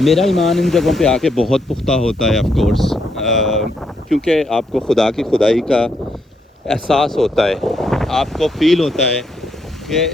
میرا ایمان ان جگہوں پہ آ کے بہت پختہ ہوتا ہے آف کورس، کیونکہ آپ کو خدا کی خدائی کا احساس ہوتا ہے، آپ کو فیل ہوتا ہے کہ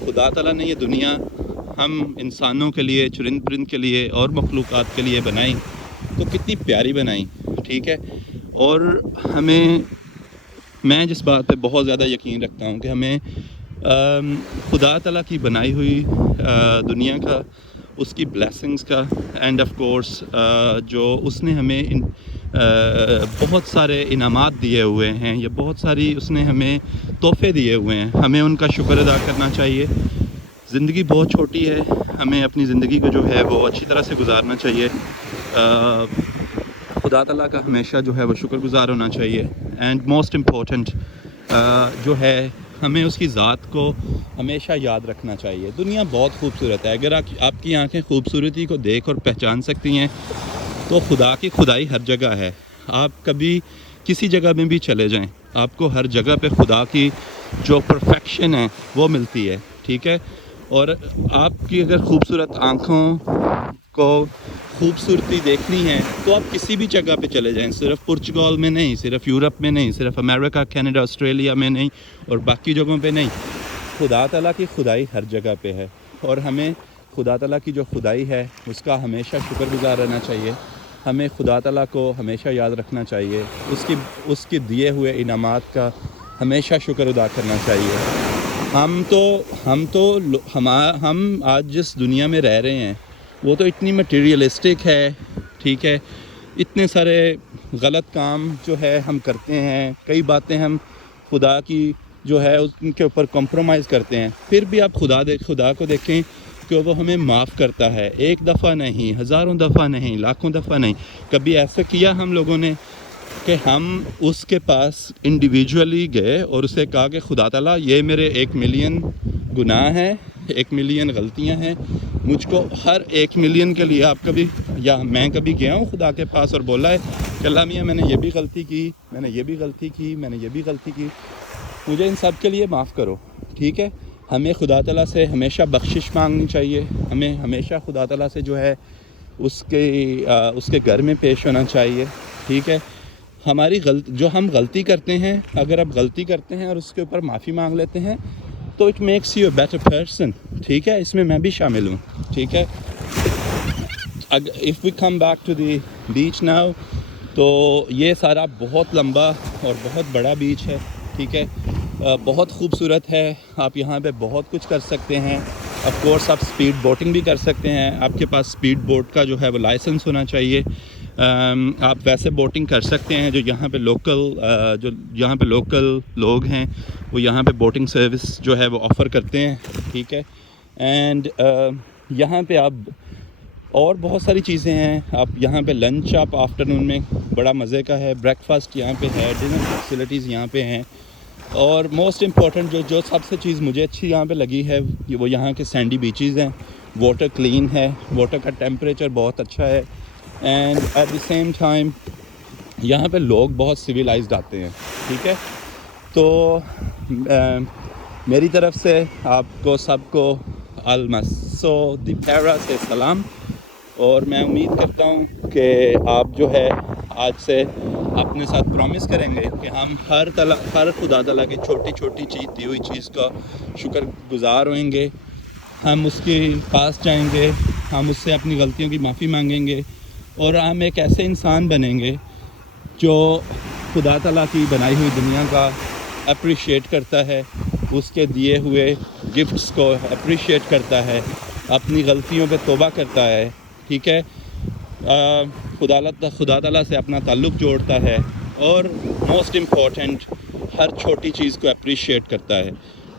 خدا تعالیٰ نے یہ دنیا ہم انسانوں کے لیے، چرند پرند کے لیے اور مخلوقات کے لیے بنائی تو کتنی پیاری بنائی، ٹھیک ہے. اور میں جس بات پہ بہت زیادہ یقین رکھتا ہوں کہ ہمیں خدا تعالیٰ کی بنائی ہوئی دنیا کا، اس کی بلیسنگز کا، اینڈ آف کورس جو اس نے ہمیں بہت سارے انعامات دیے ہوئے ہیں، یا بہت ساری اس نے ہمیں تحفے دیے ہوئے ہیں، ہمیں ان کا شکر ادا کرنا چاہیے. زندگی بہت چھوٹی ہے، ہمیں اپنی زندگی کو جو ہے وہ اچھی طرح سے گزارنا چاہیے. خدا تعالیٰ کا ہمیشہ جو ہے وہ شکر گزار ہونا چاہیے. اینڈ موسٹ امپورٹنٹ جو ہے ہمیں اس کی ذات کو ہمیشہ یاد رکھنا چاہیے. دنیا بہت خوبصورت ہے، اگر آپ کی آنکھیں خوبصورتی کو دیکھ اور پہچان سکتی ہیں تو خدا کی خدائی ہر جگہ ہے. آپ کبھی کسی جگہ میں بھی چلے جائیں، آپ کو ہر جگہ پہ خدا کی جو پرفیکشن ہے وہ ملتی ہے، ٹھیک ہے. اور آپ کی اگر خوبصورت آنکھوں کو خوبصورتی دیکھنی ہے تو آپ کسی بھی جگہ پہ چلے جائیں، صرف پرتگال میں نہیں، صرف یورپ میں نہیں، صرف امریکہ، کینیڈا، آسٹریلیا میں نہیں اور باقی جگہوں پہ نہیں. خدا تعالیٰ کی خدائی ہر جگہ پہ ہے، اور ہمیں خدا تعالیٰ کی جو خدائی ہے اس کا ہمیشہ شکر گزار رہنا چاہیے. ہمیں خدا تعالیٰ کو ہمیشہ یاد رکھنا چاہیے، اس کے دیے ہوئے انعامات کا ہمیشہ شکر ادا کرنا چاہیے. ہم آج جس دنیا میں رہ رہے ہیں وہ تو اتنی مٹیریلسٹک ہے، ٹھیک ہے. اتنے سارے غلط کام جو ہے ہم کرتے ہیں، کئی باتیں ہم خدا کی جو ہے ان کے اوپر کمپرومائز کرتے ہیں. پھر بھی آپ خدا کو دیکھیں کہ وہ ہمیں معاف کرتا ہے، ایک دفعہ نہیں، ہزاروں دفعہ نہیں، لاکھوں دفعہ نہیں. کبھی ایسا کیا ہم لوگوں نے کہ ہم اس کے پاس انڈیویجولی گئے اور اسے کہا کہ خدا تعالیٰ یہ میرے 1 ملین گناہ ہیں، 1 ملین غلطیاں ہیں، مجھ کو ہر 1 ملین کے لیے آپ کبھی، یا میں کبھی گیا ہوں خدا کے پاس اور بولا ہے کہ اللہ میاں میں نے یہ بھی غلطی کی، میں نے یہ بھی غلطی کی، میں نے یہ بھی غلطی کی، مجھے ان سب کے لیے معاف کرو، ٹھیک ہے. ہمیں خدا تعالیٰ سے ہمیشہ بخشش مانگنی چاہیے، ہمیں ہمیشہ خدا تعالیٰ سے جو ہے اس کے گھر میں پیش ہونا چاہیے، ٹھیک ہے. جو ہم غلطی کرتے ہیں، اگر آپ غلطی کرتے ہیں اور اس کے اوپر معافی مانگ لیتے ہیں تو it makes you a better person, ٹھیک ہے. اس میں میں بھی شامل ہوں، ٹھیک ہے. If we come back to the beach now, تو یہ سارا بہت لمبا اور بہت بڑا بیچ ہے، ٹھیک ہے. بہت خوبصورت ہے، آپ یہاں پہ بہت کچھ کر سکتے ہیں. آف کورس آپ سپیڈ بوٹنگ بھی کر سکتے ہیں، آپ کے پاس سپیڈ بوٹ کا جو ہے وہ لائسنس ہونا چاہیے. آپ ویسے بوٹنگ کر سکتے ہیں، جو یہاں پہ لوکل لوگ ہیں وہ یہاں پہ بوٹنگ سروس جو ہے وہ آفر کرتے ہیں، ٹھیک ہے. اینڈ یہاں پہ آپ اور بہت ساری چیزیں ہیں. آپ یہاں پہ لنچ آپ آفٹرنون میں بڑا مزے کا ہے، بریک فاسٹ یہاں پہ ہے، ڈنر فیسلٹیز یہاں پہ ہیں. اور موسٹ امپورٹنٹ جو سب سے چیز مجھے اچھی یہاں پہ لگی ہے وہ یہاں کے سینڈی بیچز ہیں. واٹر کلین ہے، واٹر کا ٹیمپریچر بہت اچھا ہے، and at the same time یہاں پہ لوگ بہت سویلائزڈ آتے ہیں، ٹھیک ہے. تو میری طرف سے آپ کو سب کو المسو دی پیرا سے سلام، اور میں امید کرتا ہوں کہ آپ جو ہے آج سے اپنے ساتھ پرومس کریں گے کہ ہم ہر خدا تعالیٰ کی چھوٹی چھوٹی چیز دی ہوئی چیز کا شکر گزار ہوئیں گے. ہم اس کے پاس جائیں گے، ہم اس سے اپنی غلطیوں کی معافی مانگیں گے، اور ہم ایک ایسے انسان بنیں گے جو خدا تعالیٰ کی بنائی ہوئی دنیا کا اپریشیٹ کرتا ہے، اس کے دیے ہوئے گفٹس کو اپریشیٹ کرتا ہے، اپنی غلطیوں پہ توبہ کرتا ہے، ٹھیک ہے. خدا تعالیٰ سے اپنا تعلق جوڑتا ہے، اور موسٹ امپورٹنٹ ہر چھوٹی چیز کو اپریشیٹ کرتا ہے،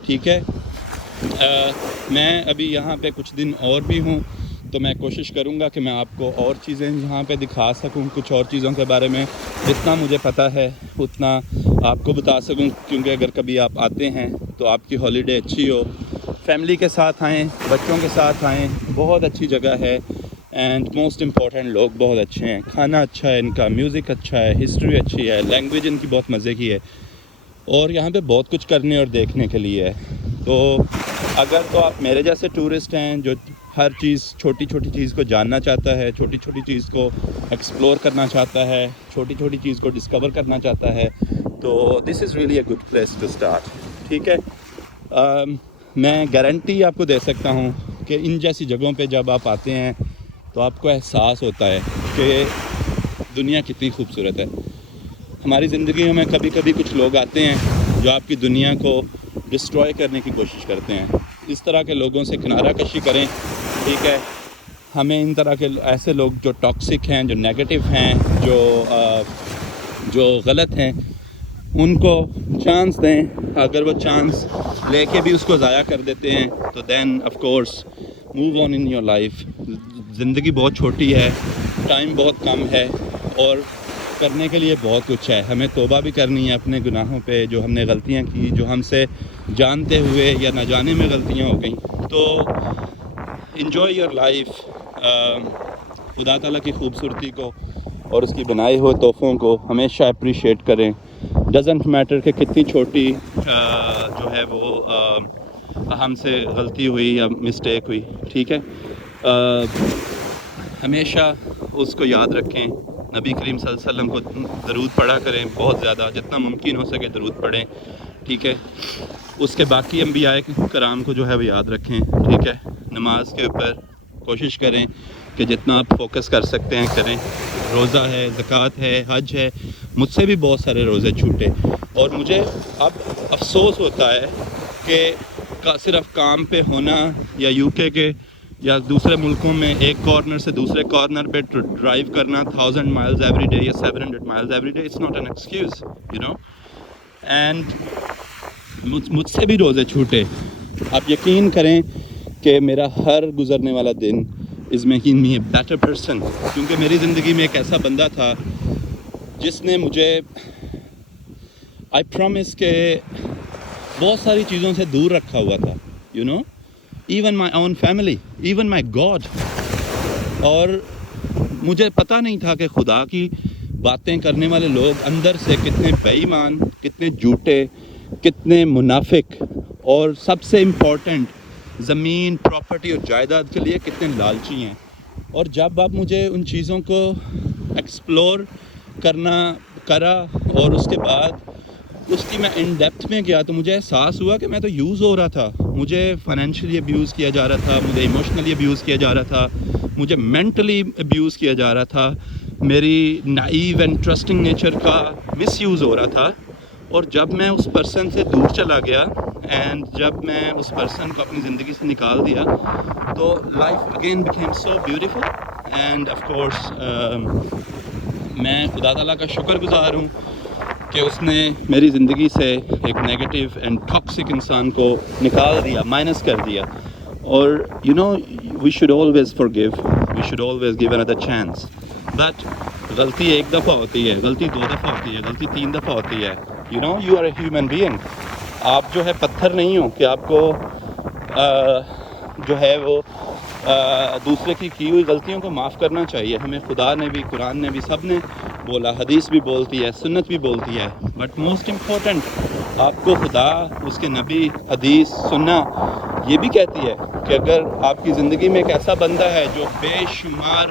ٹھیک ہے. میں ابھی یہاں پہ کچھ دن اور بھی ہوں، تو میں کوشش کروں گا کہ میں آپ کو اور چیزیں یہاں پہ دکھا سکوں، کچھ اور چیزوں کے بارے میں جتنا مجھے پتہ ہے اتنا آپ کو بتا سکوں. کیونکہ اگر کبھی آپ آتے ہیں تو آپ کی ہالیڈے اچھی ہو، فیملی کے ساتھ آئیں، بچوں کے ساتھ آئیں. بہت اچھی جگہ ہے، اینڈ موسٹ امپورٹنٹ لوگ بہت اچھے ہیں، کھانا اچھا ہے ان کا، میوزک اچھا ہے، ہسٹری اچھی ہے، لینگویج ان کی بہت مزے کی ہے، اور یہاں پہ بہت کچھ کرنے اور دیکھنے کے لیے ہے. تو اگر تو آپ میرے جیسے ٹورسٹ ہیں جو ہر چیز چھوٹی چھوٹی چیز کو جاننا چاہتا ہے, چھوٹی چھوٹی چیز کو ایکسپلور کرنا چاہتا ہے, چھوٹی چھوٹی چیز کو ڈسکور کرنا چاہتا ہے, تو this is really a good place to start. ٹھیک ہے, میں گارنٹی آپ کو دے سکتا ہوں کہ ان جیسی جگہوں پہ جب آپ آتے ہیں تو آپ کو احساس ہوتا ہے کہ دنیا کتنی خوبصورت ہے. ہماری زندگیوں میں کبھی کبھی کچھ لوگ آتے ہیں جو آپ کی دنیا کو ڈسٹروائے کرنے کی کوشش کرتے ہیں. اس طرح کے لوگوں سے کنارہ کشی کریں. ٹھیک ہے, ہمیں ان طرح کے ایسے لوگ جو ٹاکسک ہیں, جو نیگیٹو ہیں, جو غلط ہیں, ان کو چانس دیں. اگر وہ چانس لے کے بھی اس کو ضائع کر دیتے ہیں تو then of course move on in your life. زندگی بہت چھوٹی ہے, ٹائم بہت کم ہے, اور کرنے کے لیے بہت کچھ ہے. ہمیں توبہ بھی کرنی ہے اپنے گناہوں پہ, جو ہم نے غلطیاں کی, جو ہم سے جانتے ہوئے یا نہ جانے میں غلطیاں ہو گئیں. تو انجوائے یور لائف. خدا تعالیٰ کی خوبصورتی کو اور اس کی بنائے ہوئے تحفوں کو ہمیشہ اپریشیٹ کریں. ڈزنٹ میٹر کہ کتنی چھوٹی جو ہے وہ ہم سے غلطی ہوئی یا مسٹیک ہوئی. ٹھیک ہے, ہمیشہ اس کو یاد رکھیں. نبی کریم صلی اللہ علیہ وسلم کو درود پڑھا کریں, بہت زیادہ, جتنا ممکن ہو سکے درود پڑھیں. ٹھیک ہے, اس کے باقی انبیاء کرام کو جو ہے وہ یاد رکھیں. ٹھیک ہے, نماز کے اوپر کوشش کریں کہ جتنا آپ فوکس کر سکتے ہیں کریں. روزہ ہے, زکوٰۃ ہے, حج ہے. مجھ سے بھی بہت سارے روزے چھوٹے, اور مجھے اب افسوس ہوتا ہے کہ صرف کام پہ ہونا یا یو کے یا دوسرے ملکوں میں ایک کارنر سے دوسرے کارنر پہ ڈرائیو کرنا 1000 مائلز ایوری ڈے یا 700 miles every day, it's not an excuse, you know. اینڈ مجھ سے بھی روزے چھوٹے. آپ یقین کریں کہ میرا ہر گزرنے والا دن is making me a better person, کیونکہ میری زندگی میں ایک ایسا بندہ تھا جس نے مجھے آئی پرومس کہ بہت ساری چیزوں سے دور رکھا ہوا تھا, you know, even my own family, even my God. اور مجھے پتہ نہیں تھا کہ خدا کی باتیں کرنے والے لوگ اندر سے کتنے بے ایمان, کتنے جھوٹے, کتنے منافق, اور سب سے امپورٹنٹ زمین, پراپرٹی اور جائیداد کے لیے کتنے لالچی ہیں. اور جب اب مجھے ان چیزوں کو ایکسپلور کرا اور اس کے بعد اس کی میں ان ڈیپتھ میں گیا تو مجھے احساس ہوا کہ میں تو یوز ہو رہا تھا. مجھے فائنینشلی ابیوز کیا جا رہا تھا, مجھے ایموشنلی ابیوز کیا جا رہا تھا, مجھے مینٹلی ابیوز کیا جا رہا تھا, میری نائیو اینڈ ٹرسٹنگ نیچر کا مس یوز ہو رہا تھا. اور جب میں اس پرسن سے دور چلا گیا اینڈ جب میں اس پرسن کو اپنی زندگی سے نکال دیا تو life again became so beautiful. And of course میں خدا تعالیٰ کا شکر گزار ہوں کہ اس نے میری زندگی سے ایک نیگیٹو اینڈ ٹاکسک انسان کو نکال دیا, مائنس کر دیا. اور you know we should always forgive, we should always give another chance. But غلطی ایک دفعہ ہوتی ہے, غلطی 2 دفعہ ہوتی ہے, غلطی 3 دفعہ ہوتی ہے. You know you are a human being. آپ جو ہے پتھر نہیں ہو کہ آپ کو جو ہے وہ دوسرے کی ہوئی غلطیوں کو معاف کرنا چاہیے. ہمیں خدا نے بھی, قرآن نے بھی, سب نے بولا, حدیث بھی بولتی ہے, سنت بھی بولتی ہے. بٹ موسٹ امپورٹنٹ آپ کو خدا, اس کے نبی, حدیث, سننا یہ بھی کہتی ہے کہ اگر آپ کی زندگی میں ایک ایسا بندہ ہے جو بے شمار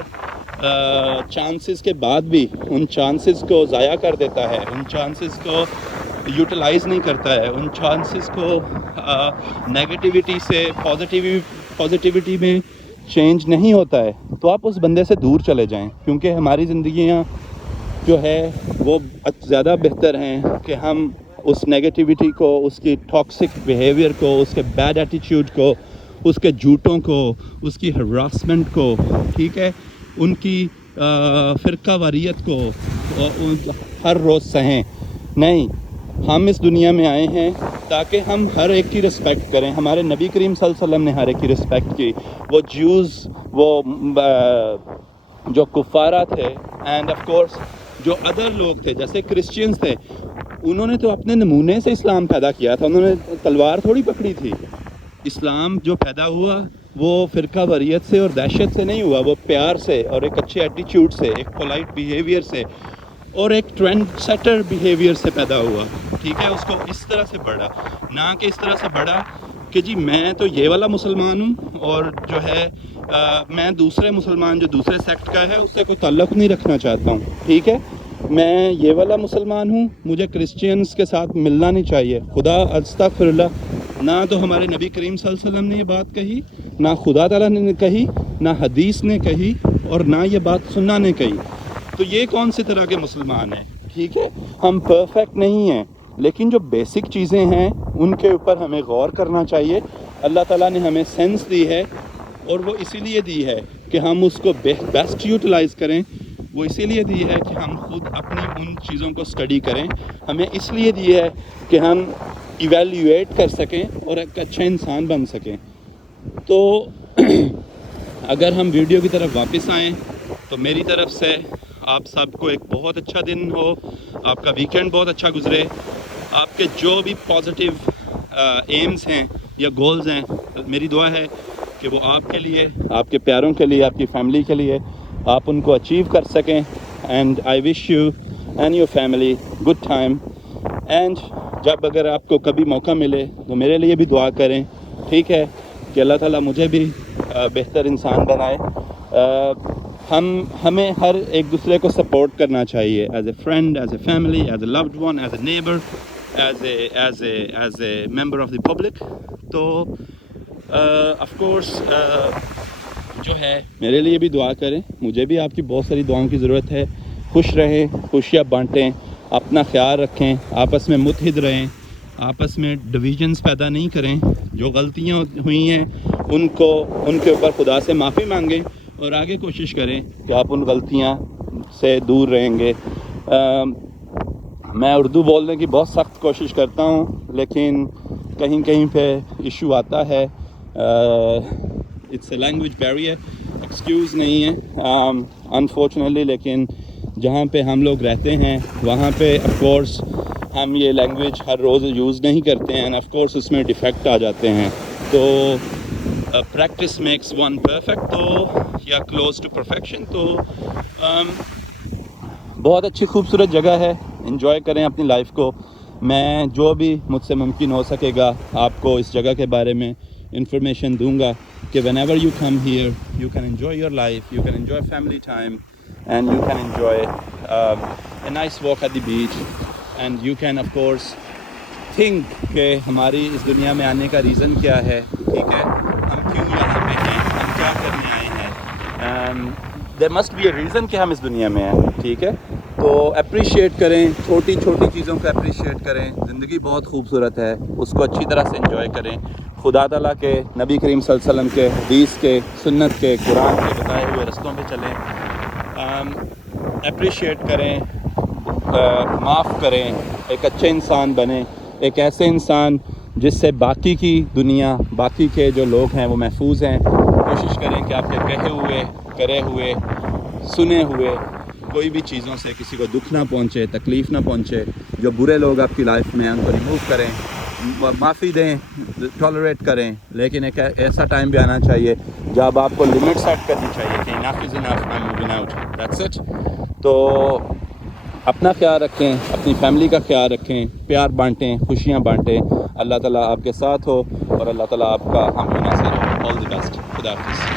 چانسز کے بعد بھی ان چانسز کو ضائع کر دیتا ہے, ان چانسز کو یوٹیلائز نہیں کرتا ہے, ان چانسز کو نیگیٹیوٹی سے پازیٹیوٹی میں چینج نہیں ہوتا ہے, تو آپ اس بندے سے دور چلے جائیں. کیونکہ ہماری زندگیاں جو ہے وہ زیادہ بہتر ہیں کہ ہم اس نیگیٹیوٹی کو, اس کی ٹاکسک بیہیویئر کو, اس کے بیڈ ایٹیٹیوڈ کو, اس کے جھوٹوں کو, اس کی ہراسمنٹ کو, ٹھیک ہے, ان کی فرقہ واریت کو ہر روز سہیں. نہیں, ہم اس دنیا میں آئے ہیں تاکہ ہم ہر ایک کی رسپیکٹ کریں. ہمارے نبی کریم صلی اللہ علیہ وسلم نے ہر ایک کی رسپیکٹ کی. وہ جیوز, وہ جو کفارہ تھے, اینڈ آف کورس جو ادر لوگ تھے جیسے کرسچینز تھے, انہوں نے تو اپنے نمونے سے اسلام پیدا کیا تھا. انہوں نے تلوار تھوڑی پکڑی تھی. اسلام جو پیدا ہوا وہ فرقہ واریت سے اور دہشت سے نہیں ہوا, وہ پیار سے اور ایک اچھے ایٹیچیوڈ سے, ایک پولائٹ بیہیویئر سے اور ایک ٹرینڈ سیٹر بیہیویئر سے پیدا ہوا. ٹھیک ہے, اس کو اس طرح سے بڑھا, نہ کہ اس طرح سے بڑھا کہ جی میں تو یہ والا مسلمان ہوں اور جو ہے میں دوسرے مسلمان جو دوسرے سیکٹ کا ہے اس سے کوئی تعلق نہیں رکھنا چاہتا ہوں، ٹھیک ہے؟ میں یہ والا مسلمان ہوں، مجھے کرسچینس کے ساتھ ملنا نہیں چاہیے. خدا استغفر اللہ، نہ تو ہمارے نبی کریم صلی اللہ علیہ وسلم نے یہ بات کہی، نہ خدا تعالیٰ نے کہی، نہ حدیث نے کہی، اور نہ یہ بات سننا نے کہی. تو یہ کون سی طرح کے مسلمان ہیں؟ ٹھیک ہے، ہم پرفیکٹ نہیں ہیں، لیکن جو بیسک چیزیں ہیں ان کے اوپر ہمیں غور کرنا چاہیے. اللہ تعالیٰ نے ہمیں سینس دی ہے، اور وہ اسی لیے دی ہے کہ ہم اس کو بیسٹ یوٹیلائز کریں. وہ اسی لیے دی ہے کہ ہم خود اپنی ان چیزوں کو اسٹڈی کریں. ہمیں اس لیے دی ہے کہ ہم ایویلیویٹ کر سکیں اور ایک اچھا انسان بن سکیں. تو اگر ہم ویڈیو کی طرف واپس آئیں تو میری طرف سے آپ سب کو ایک بہت اچھا دن ہو، آپ کا ویکینڈ بہت اچھا گزرے. آپ کے جو بھی پازیٹیو ایمز ہیں یا گولز ہیں، میری دعا ہے کہ وہ آپ کے لیے، آپ کے پیاروں کے لیے، آپ کی فیملی کے لیے آپ ان کو اچیو کر سکیں. And I wish you and your family good time. And جب اگر آپ کو کبھی موقع ملے تو میرے لیے بھی دعا کریں، ٹھیک ہے؟ کہ اللہ تعالیٰ مجھے بھی بہتر انسان بنائے. ہمیں ہر ایک دوسرے کو سپورٹ کرنا چاہیے، as a friend, as a family, as a loved one, as a neighbour, as a member of the public. تو آف کورس جو ہے میرے لیے بھی دعا کریں. مجھے بھی آپ کی بہت ساری دعاؤں کی ضرورت ہے. خوش رہیں، خوشیاں بانٹیں، اپنا خیال رکھیں، آپس میں متحد رہیں، آپس میں ڈویژنز پیدا نہیں کریں. جو غلطیاں ہوئی ہیں ان کے اوپر خدا سے معافی مانگیں، اور آگے کوشش کریں کہ آپ ان غلطیاں سے دور رہیں گے. میں اردو بولنے کی بہت سخت کوشش کرتا ہوں، لیکن کہیں کہیں پہ ایشو آتا ہے. It's a language barrier, excuse نہیں ہے انفارچونیٹلی. لیکن جہاں پہ ہم لوگ رہتے ہیں وہاں پہ آف کورس ہم یہ لینگویج ہر روز یوز نہیں کرتے ہیں، اینڈ آف کورس اس میں ڈیفیکٹ آ جاتے ہیں. تو پریکٹس میکس ون پرفیکٹ، تو یا کلوز ٹو پرفیکشن. تو بہت اچھی خوبصورت جگہ ہے، انجوائے کریں اپنی لائف کو. میں جو بھی مجھ سے ممکن ہو سکے گا آپ کو اس جگہ کے بارے میں انفارمیشن دوں گا کہ whenever you come here you can enjoy your life, you can enjoy family time, and you can enjoy a nice walk at the beach. And you can of course think کہ ہماری اس دنیا میں آنے کا reason کیا ہے، ٹھیک ہے؟ ہم کیوں یہاں پہ ہیں، ہم کیا کرنے آئے ہیں. There must be a reason کہ ہم اس دنیا میں ہیں، ٹھیک ہے؟ تو اپریشیٹ کریں، چھوٹی چھوٹی چیزوں کو اپریشیٹ کریں. زندگی بہت خوبصورت ہے، اس کو اچھی طرح سے انجوائے کریں. خدا تعالیٰ کے، نبی کریم صلی اللہ علیہ وسلم کے، حدیث کے، سنت کے، قرآن کے بتائے ہوئے رستوں پہ چلیں. اپریشیٹ کریں، معاف کریں، ایک اچھے انسان بنیں، ایک ایسے انسان جس سے باقی کی دنیا، باقی کے جو لوگ ہیں وہ محفوظ ہیں. کوشش کریں کہ آپ کے کہے ہوئے، کرے ہوئے، سنے ہوئے کوئی بھی چیزوں سے کسی کو دکھ نہ پہنچے، تکلیف نہ پہنچے. جو برے لوگ آپ کی لائف میں ہیں ان کو ریموو کریں، معافی دیں، ٹالریٹ کریں. لیکن ایک ایسا ٹائم بھی آنا چاہیے جب آپ کو لمٹ سیٹ کرنی چاہیے کہ enough is enough, I am moving out, that's it. تو اپنا خیال رکھیں، اپنی فیملی کا خیال رکھیں، پیار بانٹیں، خوشیاں بانٹیں. اللہ تعالیٰ آپ کے ساتھ ہو اور اللہ تعالیٰ آپ کا ہم ناصر ہو. آل دی بیسٹ. خدا حافظ.